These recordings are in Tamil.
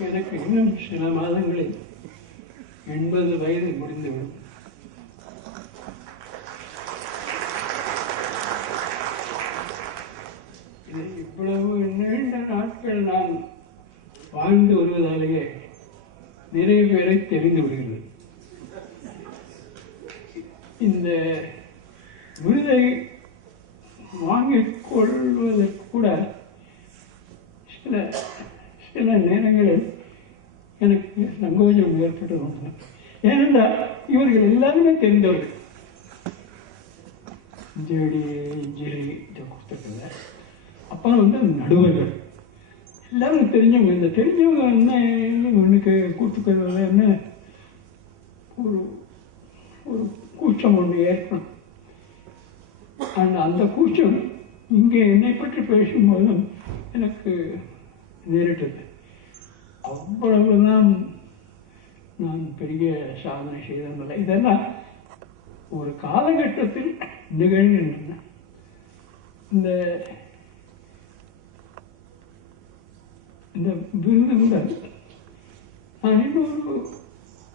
எனக்கு இன்னும் சில மாதங்களில் எண்பது வயது முடிந்துவிடும். இதை இவ்வளவு நீண்ட நாட்கள் நான் வாழ்ந்து வருவதாலேயே நிறைய பேரை தெரிந்து விடுகிறது. இந்த விருதை வாங்கிக் கொள்வதற்கு கூட சில சில நேரங்களில் எனக்கு சங்கோஜம் ஏற்பட்டு வந்தது. ஏனென்றால் இவர்கள் எல்லாருமே தெரிந்தவர்கள். ஜேடி ஜெரி இதை கொடுத்துருக்கல அப்புறம் வந்து நடுவர்கள். எல்லாரும் தெரிஞ்சவங்க. இந்த தெரிஞ்சவங்க என்ன இவனுக்கு கொடுத்துக்கிறதுல என்ன ஒரு ஒரு கூச்சம் ஒன்று ஏற்படும். அந்த அந்த கூச்சம் இங்கே என்னை பற்றி பேசும்போதும் எனக்கு நேரிட்டது அவ்வளவுதான் நான் பெரிய சாதனை செய்ததில்லை. இதெல்லாம் ஒரு காலகட்டத்தில் நிகழ்கின்றன. இந்த இந்த விருது கூட நான் இன்னொரு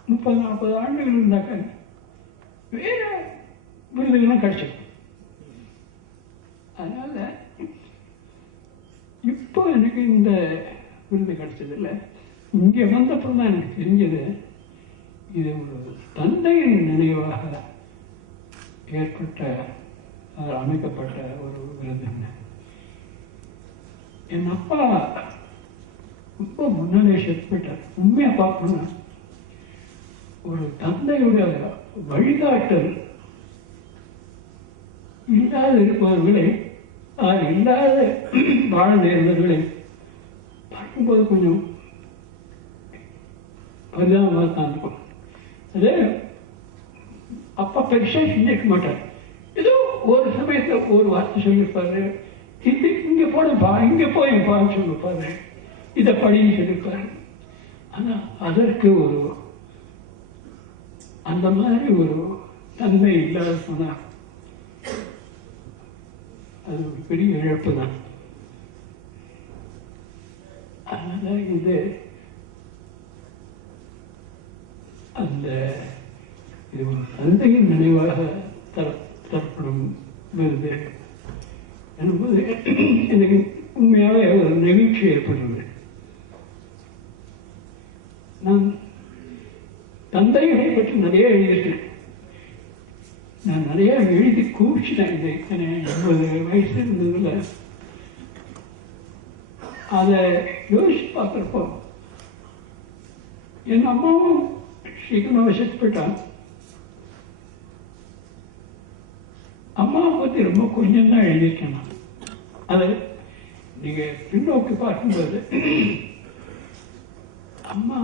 முப்பது நாற்பது ஆண்டுகள் இருந்தாக்க வேற விருதுகள்லாம் கிடைச்சிடும். அதனால இப்போ எனக்கு இந்த விருது கிடைச்சதில்ல. இங்கே வந்தப்பறம் தான் எனக்கு தெரிஞ்சது. இது ஒரு தந்தையின் நினைவாக ஏற்பட்ட அமைக்கப்பட்ட ஒரு விருதுங்க என் அப்பா ரொம்ப முன்னாலே செத்து போயிட்டார். உண்மையா பார்க்கணும்னா ஒரு தந்தையுடைய வழிகாட்டல் இல்லாத இருப்பவர்களே ஆஹ், இல்லாத வாழ நேர்ந்தவர்களை பார்க்கும்போது கொஞ்சம் பரிதாபமாக தான் இருக்கும். அது அப்பா பெருசாக செஞ்சிருக்க மாட்டார். ஏதோ ஒரு சமயத்தில் ஒரு வார்த்தை சொல்லியிருப்பாரு. திருப்பி இங்கே போனப்பா இங்க போயப்பான்னு சொல்லியிருப்பாரு. இதை படின்னு சொல்லியிருப்பாரு. ஆனால் அதற்கு ஒரு அந்த மாதிரி ஒரு தன்மை இல்லாத போனா அது ஒரு பெரிய இழப்பு தான். அதனால இது அந்த இது ஒரு தந்தையின் நினைவாக தர தரப்படும் விருது என்பது எனக்கு உண்மையாகவே ஒரு நெகிழ்ச்சி ஏற்படுகிறது. நான் தந்தைகளை பற்றி நிறைய எழுதியிருக்கேன் நான் நிறைய எழுதி கூச்சிட்டேன் இந்த இத்தனை எண்பது வயசு இருந்ததுல அதை யோசிச்சு பார்த்துருப்போம். என் அம்மாவும் சீக்கிரமாக செத்து போயிட்டான் அம்மாவை பற்றி ரொம்ப கொஞ்சம் தான் எழுதியிருக்கேன் நான். அதை நீங்கள் பின்னோக்கி பார்க்கும்போது அம்மா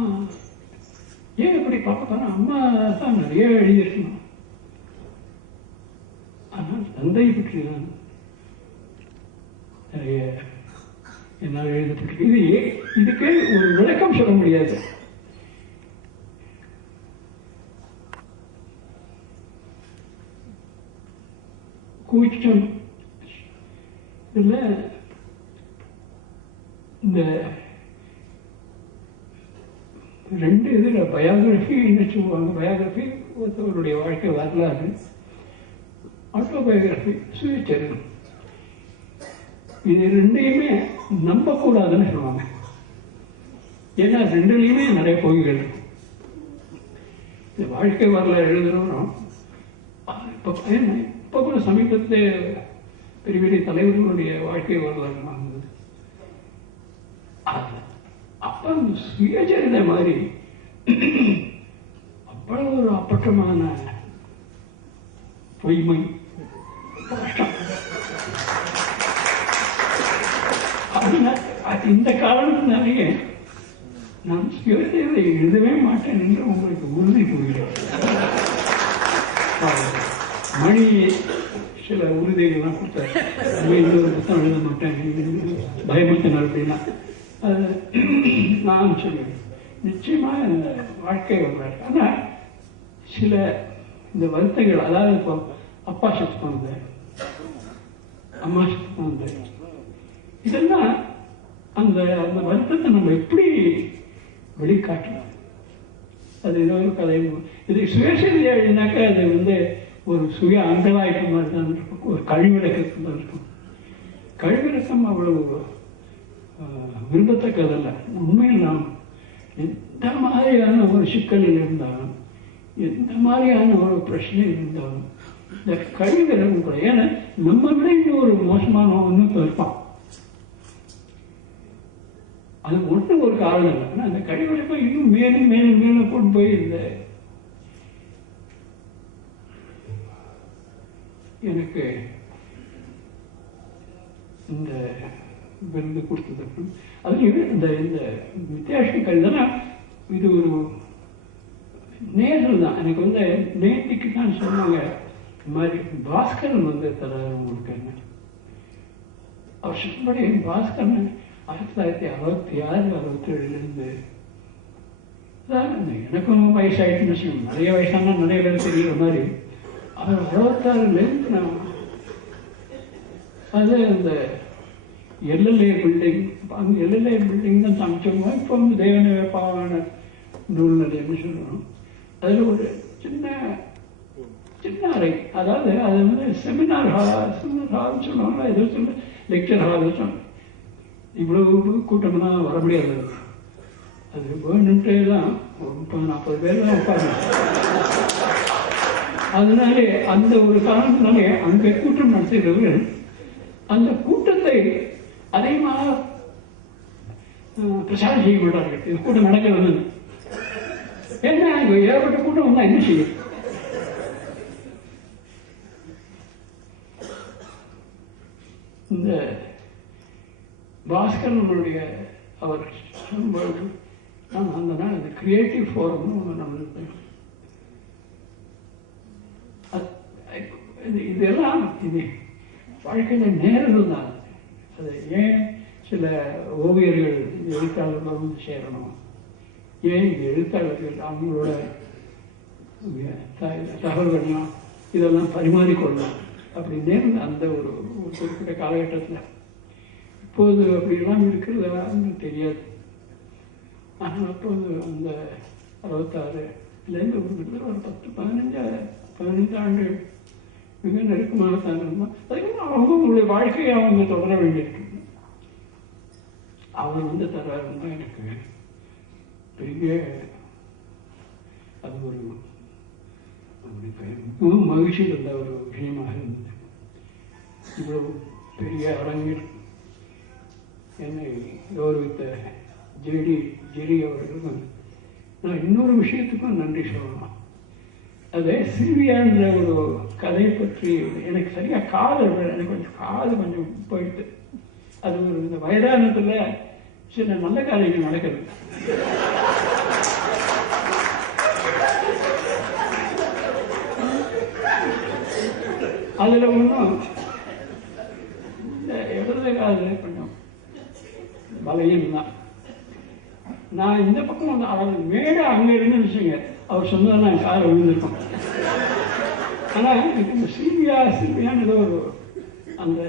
ஏன் இப்படி பார்க்கப்போனா அம்மா தான் நிறைய எழுதியிருக்கணும். ஆனால் தந்தை பற்றி தான் நிறைய என்னால் எழுதப்பட்டிருக்கு இது இதுக்கு ஒரு விளக்கம் சொல்ல முடியாது. கூச்சம். இதில் இந்த ரெண்டு இதில் பயோகிராஃபின்னு சொல்லுவாங்க. பயோகிராஃபி ஒருத்தவருடைய வாழ்க்கை வரலாறு. ஆட்டோபயோகிராஃபி சுயச்சரிதம் இது ரெண்டையுமே நம்பக்கூடாதுன்னு சொல்லுவாங்க. ஏன்னா ரெண்டுலையுமே நிறைய பொய்கள் இந்த வாழ்க்கை வரலாறு எழுதுறோம். இப்போ இப்போ கூட சமீபத்தில் பெரிய பெரிய தலைவர்களுடைய வாழ்க்கை வரலாறு வாங்குது அது அப்ப அந்த சுயச்சரிதை மாதிரி அவ்வளவு ஒரு அப்பட்டமான பொய்மை. கஷ்டம் அதனால அது இந்த காரணத்தினாலேயே நான் சுயசரிதை எழுதவே மாட்டேன் என்று உங்களுக்கு உறுதி கூறுகிறேன். மணி சில உறுதிகள்லாம் கொடுத்தாரு. இன்னொரு புத்தகம் எழுத மாட்டேன் பயமுத்தினார் அப்படின்னா நான் சொல்லுவேன். நிச்சயமா இந்த வாழ்க்கை வரலாறு. ஆனால் சில இந்த வருத்தங்கள் அதாவது இப்போ அப்பா சத்து போனது அம்மா சத்து போனது இதெல்லாம் அந்த அந்த வருத்தத்தை நம்ம எப்படி வெளிக்காட்டலாம்? அது இன்னொரு ஒரு கதை. இது சுயசரிதை எழுதினாக்கா அது வந்து ஒரு சுய அங்கலாய்ப்பு மாதிரி தான் இருக்கும். ஒரு கழிவிறக்கம் தான் இருக்கும். கழிவிறக்கம் அவ்வளவு ஆஹ், விரும்பத்தக்கதல்ல. உண்மையில் நாம் எந்த மாதிரியான ஒரு சிக்கலில் இருந்தாலும் எந்த மாதிரியான ஒரு பிரச்சனை இருந்தாலும் இந்த கழிவிறக்கம் கூட. ஏன்னா நம்ம விட இன்னும் ஒரு மோசமான ஒன்று இருப்பான். அது ஒன்றும் ஒரு காரணம் இல்லை ஆனால் அந்த கழிவறைப்பை இன்னும் மேலும் மேலும் மேலும் கொண்டு போய் இந்த எனக்கு இந்த விருது கொடுத்ததுக்கு அதுக்கு இந்த இந்த வித்தியாசங்கள் தானே இது ஒரு நேரில் தான். எனக்கு வந்து நேற்றுக்கு தான் சொன்னாங்க இந்த மாதிரி பாஸ்கரன் வந்து தராரு உங்களுக்கு என்ன? அவர் சொன்னபடி பாஸ்கரன் ஆயிரத்தி தொள்ளாயிரத்தி அறுபத்தி ஆறு அறுபத்தி ஏழுலேருந்து எனக்கும் வயசாயிட்டுன்னு சொல்லணும் நிறைய வயசானா நிறைய பேர் தெரியுற மாதிரி அவர் அறுபத்தாறுலேருந்து நான் அது அந்த எல்எல்ஏ பில்டிங் அந்த எல்எல்ஏ பில்டிங் தான் சமைச்சோங்க இப்போ வந்து தேவன பாவான நூல்நிலையம்னு சொல்லணும் அதில் ஒரு சின்ன சின்ன அறை. அதாவது அது வந்து செமினார் ஹால் செமினார் ஹால்னு சொல்லுவாங்களா எதுவும் சொல்ல லெக்சர் ஹால்னு சொன்னாங்க இவ்வளவு கூட்டம்னா வர முடியாது. அது வேணுன்ட்டு தான் ஒரு முப்பது நாற்பது பேர் தான் உட்காந்து அதனாலே அந்த ஒரு காரணத்தினாலே அங்கே கூட்டம் நடத்துகிறவர்கள் அந்த கூட்டத்தை அதிகமாக பிரச்சாரம் செய்ய மாட்டார்கள். இது கூட்டம் நடக்கிறது ஏன்னா இங்க ஏகப்பட்ட கூட்டம் வந்தால் என்ன செய்யும் இந்த பாஸ்கரனுடைய அவர் சொல்லும்பொழுது நான் அந்த நாள் இந்த கிரியேட்டிவ் ஃபோரம்னு ஒன்று நடந்தது இது- இதெல்லாம் இது வாழ்க்கையில் நேரில் தான். அது ஏன் சில ஓவியர்கள் எழுத்தாளர்கள் வந்து சேரணும்? ஏன் இந்த எழுத்தாளர்கள் அவங்களோட தகவல்கள்லாம் இதெல்லாம் பரிமாறிக்கொள்ளலாம் அப்படின்னு அந்த ஒரு குறிப்பிட்ட காலகட்டத்தில் இப்போது அப்படிலாம் இருக்கிறதெல்லாம் தெரியாது. ஆனால் அப்போது அந்த அறுபத்தாறுலேருந்து ஒரு கிட்டத்தட்ட ஒரு பத்து பதினஞ்சு பதினஞ்சு ஆண்டு மிக நெருக்கமான தான் அதுக்கப்புறம் அவங்க அவங்களுடைய வாழ்க்கையை அவங்க தொடர வேண்டியிருக்கு அவர் வந்து தர்றாருன்னா எனக்கு பெரிய அது ஒரு மிகவும் மகிழ்ச்சி தந்த ஒரு விஷயமாக இருந்தது. இவ்வளவு பெரிய அரங்கிற்கு என்னை கௌரவித்த ஜெடி ஜெரி அவர்களுக்கும் நான் இன்னொரு விஷயத்துக்கும் நன்றி சொல்லணும். அது சில்வியான்ற ஒரு கதை பற்றி எனக்கு சரியாக காது எனக்கு கொஞ்சம் காது கொஞ்சம் போயிட்டு அது ஒரு இந்த வயதானத்தில் சில நல்ல காரியங்கள் நடக்குது. அதில் ஒன்றும் இந்த இடது காது கொஞ்சம் பலையும் தான் நான் இந்த பக்கம் வந்து அவர் மேடை அங்கே இருந்து வச்சுங்க அவர் சொன்னதை நான் காரை விழுந்திருக்கோம் ஆனா எனக்கு இந்த சில்வியா சில்வியான்னு ஏதோ ஒரு அந்த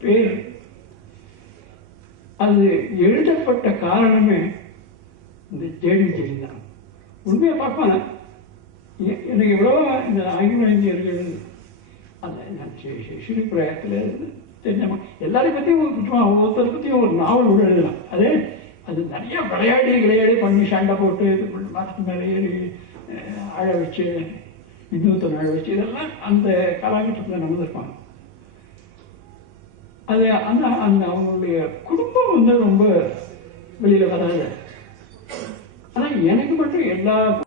பேர். அது எழுதப்பட்ட காரணமே இந்த ஜேடி ஜெடி தான் உண்மையை பார்ப்பேன். எனக்கு எவ்வளோ இந்த ஆங்கில இந்தியர்கள் அந்த நான் சிறு பிரயத்தில் இருந்து தெரிஞ்ச எல்லாரையும் பற்றியும் சுற்றுமா ஒவ்வொருத்தரை பற்றியும் ஒரு நாவல் கூட எழுதலாம். அதே அது நிறைய விளையாடி விளையாடி பண்ணி சண்டை போட்டு இது பண்ணி மரத்து மேலே ஏறி அழ வச்சு இன்னொருத்தர் அழ வச்சு இதெல்லாம் அந்த காலகட்டத்தில் நடந்திருப்பாங்க அது அந்த அந்த அவங்களுடைய குடும்பம் வந்து ரொம்ப வெளியில வராது. ஆனா எனக்கு மட்டும் எல்லா